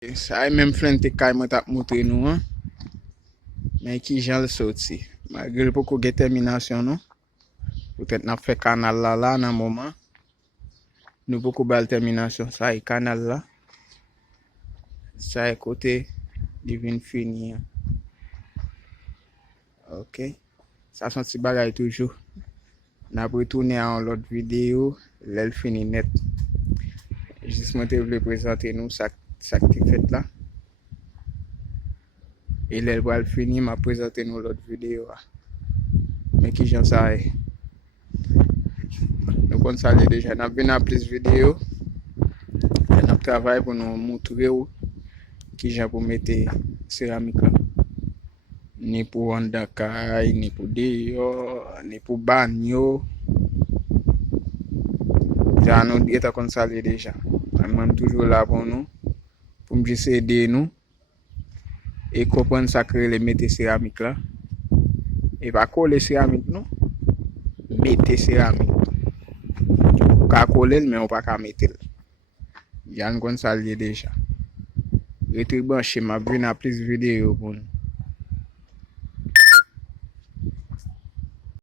Sa e menm flente kay mwen tap montre nou an. Men ki jan l soti. Malgre l poko gen terminasyon nou. Poutet nap fe kanal la nan mouman. Nou poko bal terminasyon. Sa e kanal la. Sa e kote di vin fini an. Ok. Sa son ti bagay toujou. Nap retourne an lot video. Lel fini net. Jis mwen te vle prezante nou sa ki fet la. E lèl wal fini ma prezante nou lot video a. Men ki jan sa e. Nou kon sa li deja. Nap ven a plis video. Nap travay pou nou moutre ou. Ki jan pou mette seramik la. Ni pou andakay, ni pou deyo, ni pou banyo. Jan nou eta kon sa li deja. Anman toujou la pou nou. Pou mjese ede nou. E kompon sakre le mette seramik la. E pa kole seramik nou. Mette seramik. Ou ka kole l men ou pa ka mette l. Jan kon sa li deja. Retribanche ma vina plis video pou nou.